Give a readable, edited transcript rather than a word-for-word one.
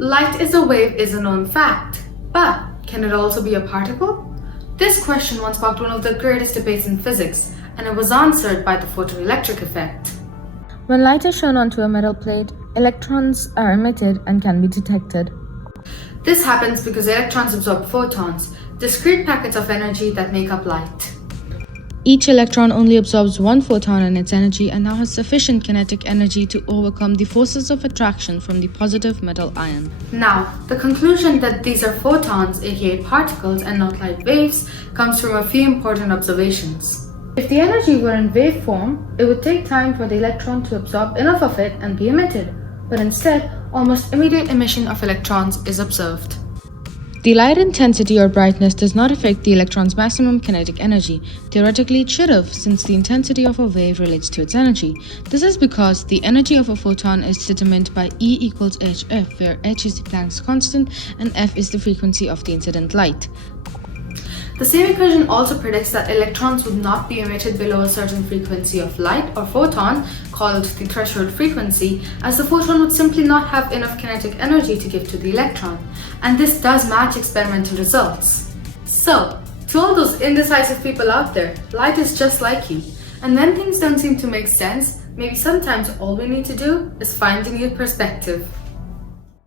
Light is a wave is a known fact, but can it also be a particle? This question once sparked one of the greatest debates in physics, and it was answered by the photoelectric effect. When light is shown onto a metal plate, electrons are emitted and can be detected. This happens because electrons absorb photons, discrete packets of energy that make up light. Each electron only absorbs one photon in its energy and now has sufficient kinetic energy to overcome the forces of attraction from the positive metal ion. Now, the conclusion that these are photons, aka particles, and not light waves, comes from a few important observations. If the energy were in wave form, it would take time for the electron to absorb enough of it and be emitted, but instead, almost immediate emission of electrons is observed. The light intensity or brightness does not affect the electron's maximum kinetic energy. Theoretically, it should have, since the intensity of a wave relates to its energy. This is because the energy of a photon is determined by E equals hf, where h is the Planck's constant and f is the frequency of the incident light. The same equation also predicts that electrons would not be emitted below a certain frequency of light or photon, called the threshold frequency, as the photon would simply not have enough kinetic energy to give to the electron. And this does match experimental results. So, to all those indecisive people out there, light is just like you. And when things don't seem to make sense, maybe sometimes all we need to do is find a new perspective.